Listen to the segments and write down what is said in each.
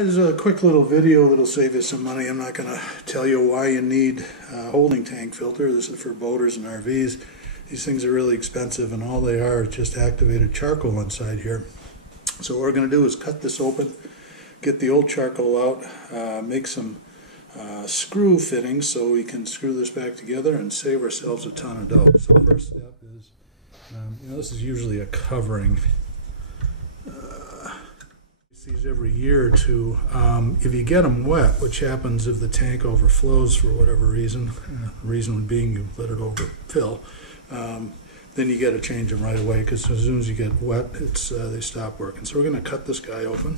Alright, this is a quick little video that'll save you some money. I'm not going to tell you why you need a holding tank filter. This is for boaters and RVs. These things are really expensive, and all they are is just activated charcoal inside here. So what we're going to do is cut this open, get the old charcoal out, make some screw fittings so we can screw this back together and save ourselves a ton of dough. So first step is, this is usually a covering. These every year or two. If you get them wet, which happens if the tank overflows for whatever reason, the reason being you let it overfill, then you got to change them right away, because as soon as you get wet, they stop working. So we're going to cut this guy open.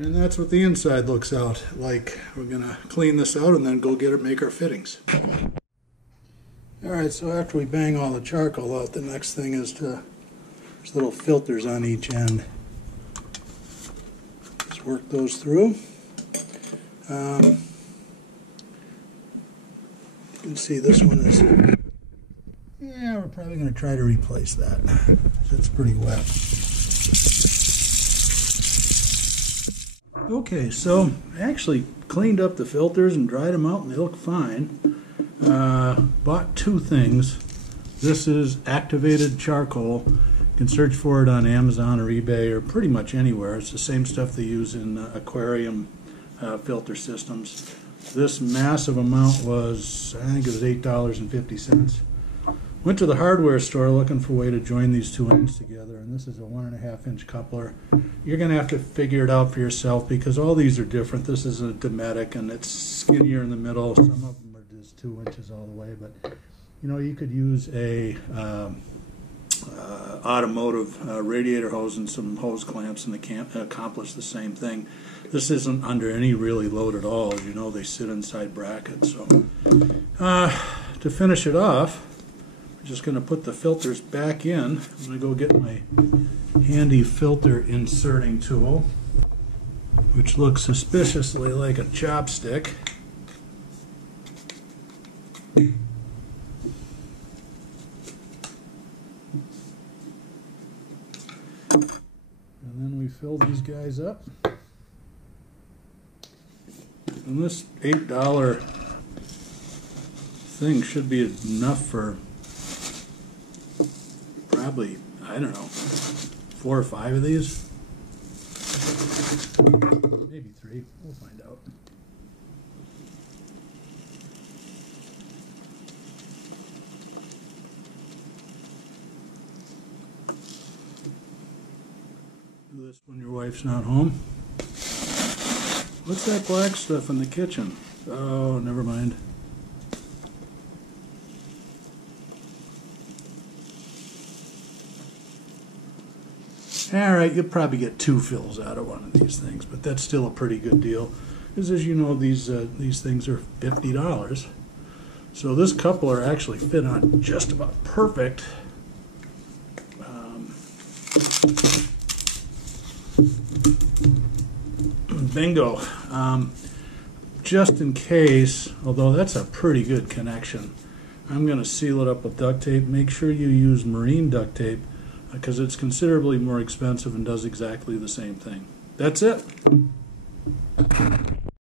And that's what the inside looks out like. We're going to clean this out and then go make our fittings. Alright, so after we bang all the charcoal out, the next thing is there's little filters on each end. Just work those through. You can see this one is, we're probably going to try to replace that. It's pretty wet. Okay, so I actually cleaned up the filters and dried them out, and they look fine. Bought two things. This is activated charcoal. You can search for it on Amazon or eBay or pretty much anywhere. It's the same stuff they use in aquarium filter systems. This massive amount was, I think it was $8.50. Went to the hardware store looking for a way to join these two ends together, and this is a 1.5-inch coupler. You're going to have to figure it out for yourself, because all these are different. This is a Dometic, and it's skinnier in the middle. Some of them are just 2 inches all the way, but you could use a automotive radiator hose and some hose clamps, and they can't accomplish the same thing. This isn't under any really load at all. As you know, they sit inside brackets. So to finish it off, just going to put the filters back in. I'm going to go get my handy filter inserting tool, which looks suspiciously like a chopstick. And then we fill these guys up. And this $8 thing should be enough for probably, I don't know, 4 or 5 of these. Maybe 3. We'll find out. Do this when your wife's not home. What's that black stuff in the kitchen? Oh, never mind. Alright, you'll probably get 2 fills out of one of these things, but that's still a pretty good deal. Because as you know, these things are $50. So this coupler actually fit on just about perfect. Bingo. Just in case, although that's a pretty good connection, I'm going to seal it up with duct tape. Make sure you use marine duct tape, because it's considerably more expensive and does exactly the same thing. That's it.